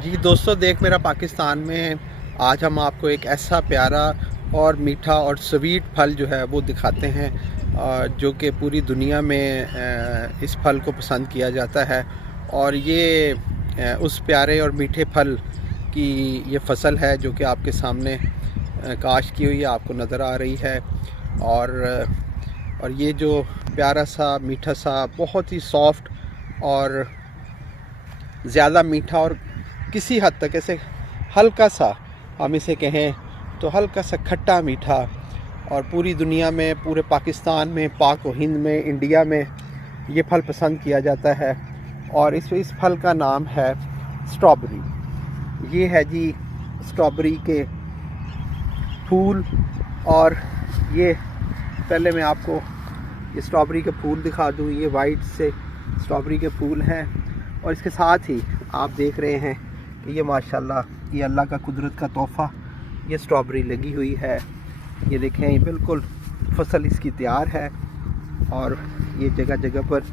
जी दोस्तों, देख मेरा पाकिस्तान में आज हम आपको एक ऐसा प्यारा और मीठा और स्वीट फल जो है वो दिखाते हैं जो कि पूरी दुनिया में इस फल को पसंद किया जाता है। और ये उस प्यारे और मीठे फल की ये फसल है जो कि आपके सामने काश्त की हुई आपको नज़र आ रही है। और ये जो प्यारा सा मीठा सा बहुत ही सॉफ्ट और ज़्यादा मीठा और किसी हद तक ऐसे हल्का सा हम इसे कहें तो हल्का सा खट्टा मीठा, और पूरी दुनिया में, पूरे पाकिस्तान में, पाक व हिंद में, इंडिया में ये फल पसंद किया जाता है। और इस फल का नाम है स्ट्रॉबेरी। ये है जी स्ट्रॉबेरी के फूल। और ये पहले मैं आपको ये स्ट्रॉबेरी के फूल दिखा दूँ। ये वाइट से स्ट्रॉबेरी के फूल हैं और इसके साथ ही आप देख रहे हैं कि ये माशाल्लाह ये अल्लाह का कुदरत का तोहफ़ा ये स्ट्रॉबेरी लगी हुई है। ये देखें, ये बिल्कुल फसल इसकी तैयार है और ये जगह जगह पर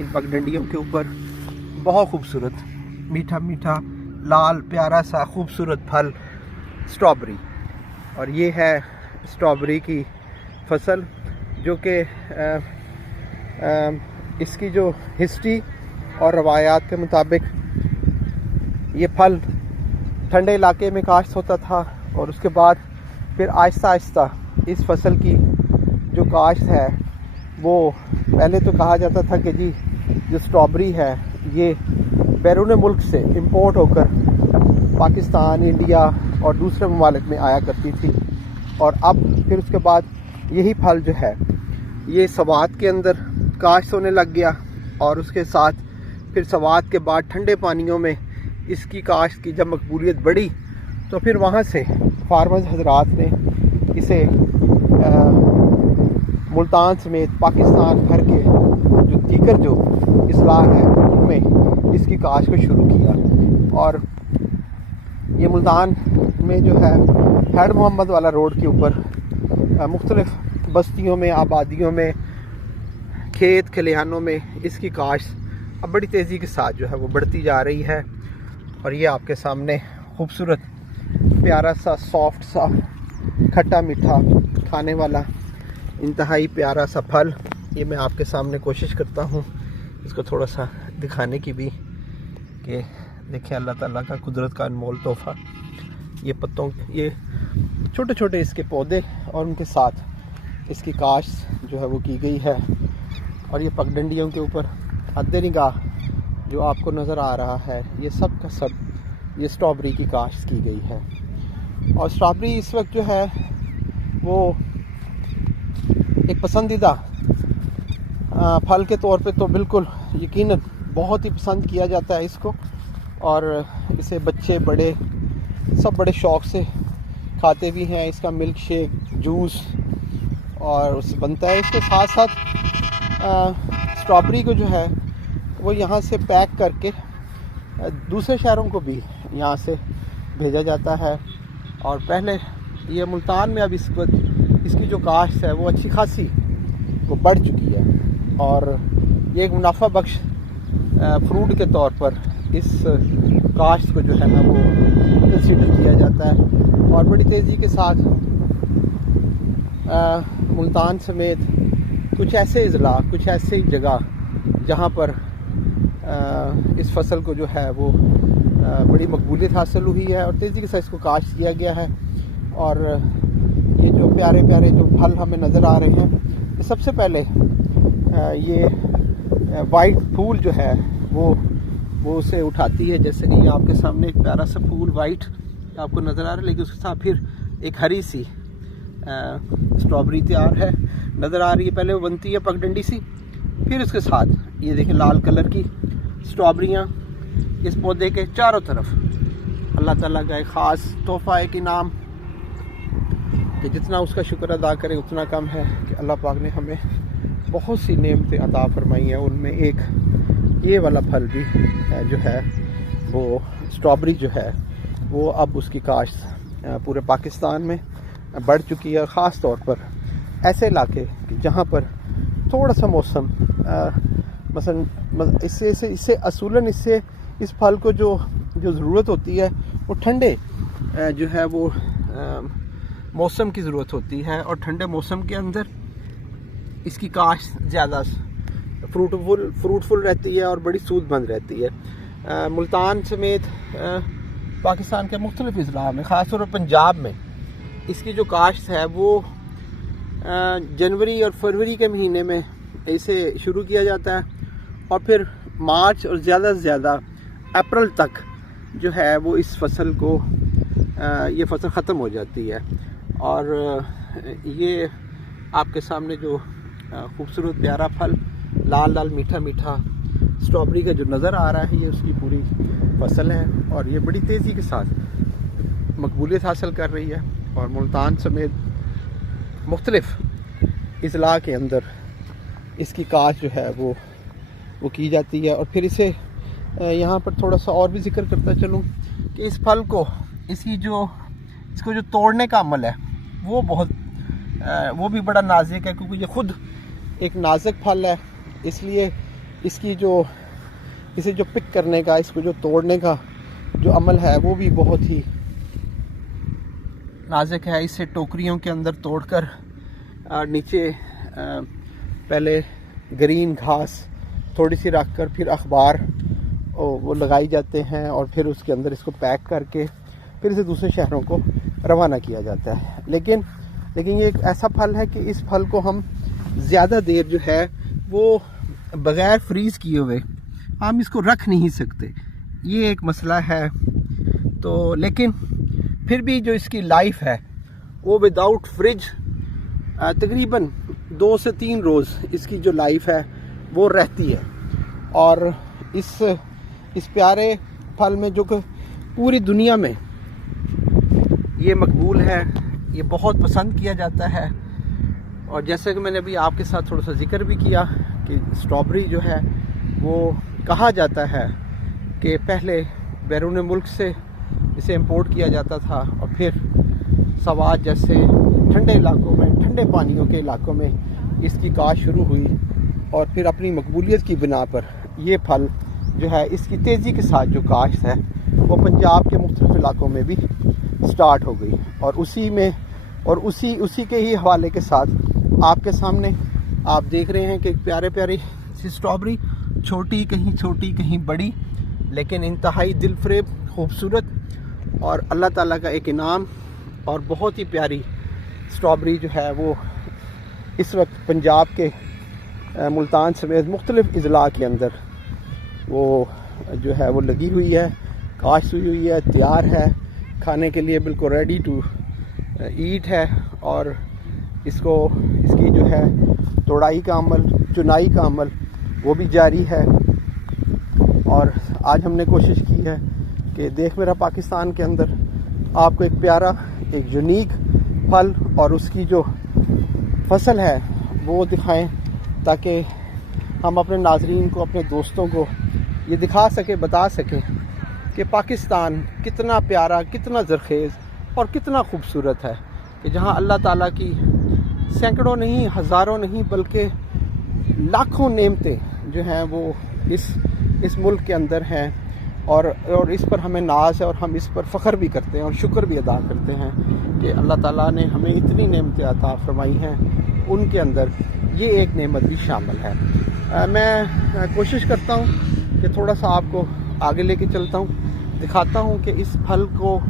इन पगडंडियों के ऊपर बहुत खूबसूरत मीठा मीठा लाल प्यारा सा खूबसूरत फल स्ट्रॉबेरी। और ये है स्ट्रॉबेरी की फसल जो कि इसकी जो हिस्ट्री और रवायात के मुताबिक ये फल ठंडे इलाके में काश्त होता था और उसके बाद फिर आहिस्ता आहिस्ता इस फसल की जो काश्त है वो पहले तो कहा जाता था कि जी जो स्ट्रॉबेरी है ये बैरून मुल्क से इंपोर्ट होकर पाकिस्तान, इंडिया और दूसरे ममालिक में आया करती थी। और अब फिर उसके बाद यही फल जो है ये सवात के अंदर काश्त होने लग गया और उसके साथ फिर सवात के बाद ठंडे पानियों में इसकी काश्त की जब मकबूलियत बढ़ी तो फिर वहाँ से फार्मर्स हजरात ने इसे मुल्तान समेत पाकिस्तान भर के जो दीगर जो इस्लाह है उनमें इसकी काश्त को शुरू किया। और ये मुल्तान में जो है हैड मोहम्मद वाला रोड के ऊपर मुख्तलिफ बस्तियों में, आबादियों में, खेत खलिहानों में इसकी काश्त अब बड़ी तेज़ी के साथ जो है वो बढ़ती जा रही है। और ये आपके सामने खूबसूरत प्यारा सा सॉफ्ट सा खट्टा मीठा खाने वाला इंतहाई प्यारा सा फल, ये मैं आपके सामने कोशिश करता हूँ इसको थोड़ा सा दिखाने की भी कि देखें अल्लाह ताला का कुदरत का अनमोल तोहफ़ा। ये पत्तों, ये छोटे छोटे इसके पौधे और उनके साथ इसकी काश्त जो है वो की गई है। और ये पगडंडियों के ऊपर हद निगाह जो आपको नज़र आ रहा है ये सब का सब ये स्ट्रॉबेरी की काश्त की गई है। और स्ट्रॉबेरी इस वक्त जो है वो एक पसंदीदा फल के तौर पे तो बिल्कुल यकीनन बहुत ही पसंद किया जाता है इसको। और इसे बच्चे बड़े सब बड़े शौक़ से खाते भी हैं। इसका मिल्क शेक, जूस और उससे बनता है। इसके साथ साथ स्ट्रॉबेरी को जो है वो यहाँ से पैक करके दूसरे शहरों को भी यहाँ से भेजा जाता है। और पहले ये मुल्तान में अब इस वक्त इसकी जो काश्त है वो अच्छी खासी वो बढ़ चुकी है और ये एक मुनाफा बख्श फ्रूट के तौर पर इस काश्त को जो है ना वो कंसीडर किया जाता है। और बड़ी तेज़ी के साथ मुल्तान समेत कुछ ऐसे इज़ला, कुछ ऐसी जगह जहाँ पर इस फसल को जो है वो बड़ी मकबूलियत हासिल हुई है और तेज़ी के साथ इसको काश्त किया गया है। और ये जो प्यारे प्यारे जो फल हमें नज़र आ रहे हैं, सबसे पहले ये वाइट फूल जो है वो उसे उठाती है। जैसे कि ये आपके सामने एक प्यारा सा फूल वाइट आपको नज़र आ रहा है, लेकिन उसके साथ फिर एक हरी सी स्ट्रॉबेरी तैयार है नज़र आ रही है। पहले वो बनती है पगडंडी सी, फिर उसके साथ ये देखें लाल कलर की स्ट्रॉबेरियाँ इस पौधे के चारों तरफ। अल्लाह ताला का एक ख़ास तोहफ़ा, एक इनाम कि जितना उसका शुक्र अदा करें उतना कम है कि अल्लाह पाक ने हमें बहुत सी नेमतें अता फरमाई हैं। उनमें एक ये वाला फल भी जो है वो स्ट्रॉबेरी जो है वो अब उसकी काश्त पूरे पाकिस्तान में बढ़ चुकी है। ख़ास तौर पर ऐसे इलाके जहाँ पर थोड़ा सा मौसम मसलन इससे असूलन इससे इस फल को जो जो ज़रूरत होती है वो ठंडे जो है वो मौसम की ज़रूरत होती है, और ठंडे मौसम के अंदर इसकी काश्त ज़्यादा फ्रूटफुल रहती है और बड़ी सूदमंद रहती है। मुल्तान समेत पाकिस्तान के मुख्तलिफ अजला में, ख़ासतौर पर पंजाब में इसकी जो काश्त है वो जनवरी और फरवरी के महीने में इसे शुरू किया जाता है, और फिर मार्च और ज़्यादा से ज़्यादा अप्रैल तक जो है वो इस फसल को ये फसल ख़त्म हो जाती है। और ये आपके सामने जो खूबसूरत प्यारा फल लाल लाल मीठा मीठा स्ट्रॉबेरी का जो नज़र आ रहा है, ये उसकी पूरी फसल है, और ये बड़ी तेज़ी के साथ मकबूलियत हासिल कर रही है। और मुल्तान समेत मुख्तलिफ अजला के अंदर इसकी काश्त जो है वो की जाती है। और फिर इसे यहाँ पर थोड़ा सा और भी जिक्र करता चलूँ कि इस फल को इसको जो तोड़ने का अमल है वो भी बड़ा नाजुक है, क्योंकि ये खुद एक नाजुक फल है, इसलिए इसे जो पिक करने का, इसको जो तोड़ने का जो अमल है वो भी बहुत ही नाजुक है। इसे टोकरियों के अंदर तोड़कर नीचे पहले ग्रीन घास थोड़ी सी रख कर फिर अखबार वो लगाई जाते हैं, और फिर उसके अंदर इसको पैक करके फिर इसे दूसरे शहरों को रवाना किया जाता है। लेकिन ये एक ऐसा फल है कि इस फल को हम ज़्यादा देर जो है वो बग़ैर फ्रीज़ किए हुए हम इसको रख नहीं सकते, ये एक मसला है। तो लेकिन फिर भी जो इसकी लाइफ है वो विदाउट फ्रिज तकरीबन 2 से 3 रोज़ इसकी जो लाइफ है वो रहती है। और इस प्यारे फल में जो कि पूरी दुनिया में ये मकबूल है, ये बहुत पसंद किया जाता है। और जैसे कि मैंने अभी आपके साथ थोड़ा सा जिक्र भी किया कि स्ट्रॉबेरी जो है वो कहा जाता है कि पहले बैरून मुल्क से इसे इंपोर्ट किया जाता था, और फिर सवात जैसे ठंडे इलाकों में, ठंडे पानियों के इलाकों में इसकी काश्त शुरू हुई, और फिर अपनी मकबूलियत की बिना पर ये फल जो है इसकी तेज़ी के साथ जो काश्त है वो पंजाब के मुख्तलिफ इलाकों में भी स्टार्ट हो गई। और उसी के ही हवाले के साथ आपके सामने आप देख रहे हैं कि प्यारे प्यारी सी स्ट्रॉबेरी, छोटी कहीं बड़ी, लेकिन इंतहाई दिलफरेब खूबसूरत और अल्लाह ताला का एक इनाम, और बहुत ही प्यारी स्ट्रॉबेरी जो है वो इस वक्त पंजाब के मुल्तान समेत मुख्तलिफ अजला के अंदर वो जो है वो लगी हुई है, काश्त हुई है, तैयार है खाने के लिए, बिल्कुल रेडी टू ईट है। और इसकी जो है तोड़ाई का अमल, चुनाई का अमल वो भी जारी है। और आज हमने कोशिश की है कि देख मेरा पाकिस्तान के अंदर आपको एक प्यारा, एक यूनिक फल और उसकी जो फसल है वो दिखाएं, ताकि हम अपने नाजरीन को, अपने दोस्तों को ये दिखा सकें, बता सकें कि पाकिस्तान कितना प्यारा, कितना ज़रखेज़ और कितना खूबसूरत है, कि जहाँ अल्लाह ताला की सैकड़ों नहीं, हज़ारों नहीं, बल्कि लाखों नेमतें जो हैं वो इस मुल्क के अंदर हैं। और इस पर हमें नाज है, और हम इस पर फ़ख्र भी करते हैं और शुक्र भी अदा करते हैं कि अल्लाह ताला ने हमें इतनी नेमतें अता फरमाई हैं, उनके अंदर ये एक नेमत भी शामिल है। मैं कोशिश करता हूँ कि थोड़ा सा आपको आगे लेके चलता हूँ, दिखाता हूँ कि इस फल को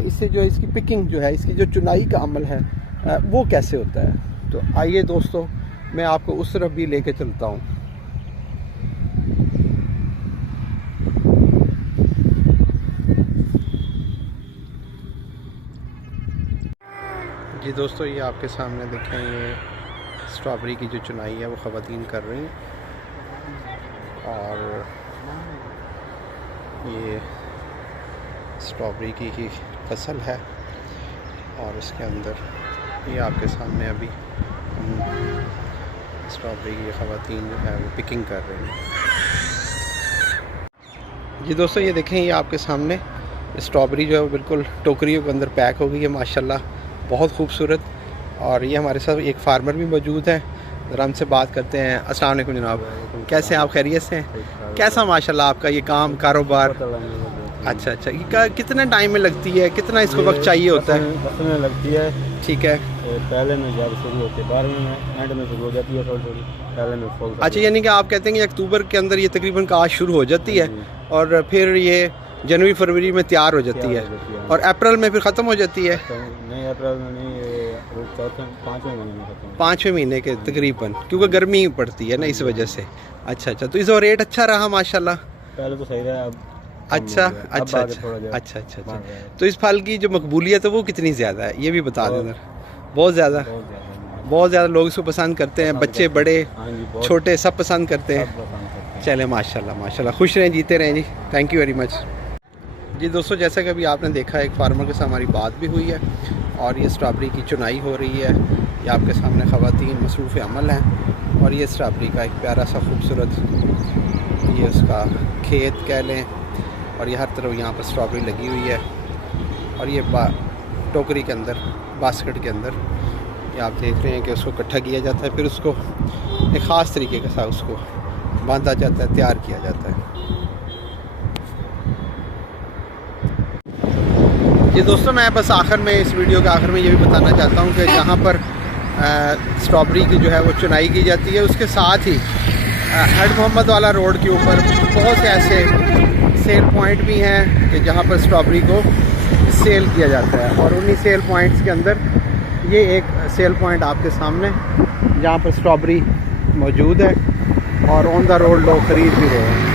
इससे जो इसकी पिकिंग जो है, इसकी जो चुनाई का अमल है वो कैसे होता है। तो आइए दोस्तों, मैं आपको उस तरफ भी लेके चलता हूँ। जी दोस्तों, ये आपके सामने देखें, ये स्ट्रॉबेरी की जो चुनाई है वो ख़वातीन कर रही हैं, और ये स्ट्रॉबेरी की ही फसल है, और इसके अंदर ये आपके सामने अभी स्ट्रॉबेरी की ख़वातीन जो है वो पिकिंग कर रही हैं। जी दोस्तों, ये देखें, ये आपके सामने स्ट्रॉबेरी जो है वो बिल्कुल टोकरियों के अंदर पैक हो गई है, माशाल्लाह बहुत खूबसूरत। और ये हमारे साथ एक फार्मर भी मौजूद है, ज़रा हमसे बात करते हैं। अस्सलाम वालेकुम जनाब, कैसे हैं आप? खैरियत से हैं? कैसा माशाल्लाह आपका ये काम, कारोबार? अच्छा अच्छा, कितने टाइम में लगती है, कितना इसको वक्त चाहिए होता है? फसल में लगती है। ठीक है। पहले में जब शुरू होती है 12वें में, एंड में शुरू हो जाती है थोड़ी थोड़ी, पहले में फूल। अच्छा, यानी कि आप कहते हैं कि अक्टूबर के अंदर ये तकरीबन काश शुरू हो जाती है और फिर ये जनवरी फरवरी में तैयार हो जाती है और अप्रैल में फिर ख़त्म हो जाती है? नहीं, अप्रैल में नहीं, 5वें महीने में खत्म। 5वें महीने के तकरीबन, क्योंकि गर्मी पड़ती है ना इस वजह से। अच्छा अच्छा, तो इसका रेट अच्छा रहा माशाल्लाह? पहले तो सही रहा, अब अच्छा अच्छा अच्छा अच्छा। तो इस फल की जो मकबूलियत है वो कितनी ज़्यादा है, ये भी बता दें ज़रा। बहुत ज़्यादा, बहुत ज़्यादा लोग इसको पसंद करते हैं, बच्चे बड़े छोटे सब पसंद करते हैं। चले माशाल्लाह माशाल्लाह, खुश रहें, जीते रहें जी। थैंक यू वेरी मच जी। दोस्तों, जैसा कि अभी आपने देखा एक फार्मर के साथ हमारी बात भी हुई है और ये स्ट्रॉबेरी की चुनाई हो रही है। ये आपके सामने ख़वातीन मसरूफ़ अमल हैं और ये स्ट्रॉबेरी का एक प्यारा सा खूबसूरत ये उसका खेत कह लें, और ये हर तरफ यहाँ पर स्ट्रॉबेरी लगी हुई है और ये टोकरी के अंदर, बास्केट के अंदर ये आप देख रहे हैं कि उसको इकट्ठा किया जाता है, फिर उसको एक ख़ास तरीके के साथ उसको बांधा जाता है, तैयार किया जाता है। जी दोस्तों, मैं बस आखिर में, इस वीडियो के आखिर में ये भी बताना चाहता हूँ कि जहाँ पर स्ट्रॉबेरी की जो है वो चुनाई की जाती है, उसके साथ ही हेड मोहम्मद वाला रोड के ऊपर बहुत से ऐसे सेल पॉइंट भी हैं कि जहाँ पर स्ट्रॉबेरी को सेल किया जाता है और उन्हीं सेल पॉइंट्स के अंदर ये एक सेल पॉइंट आपके सामने जहाँ पर स्ट्रॉबेरी मौजूद है और ऑन द रोड लोग ख़रीद भी रहे हैं।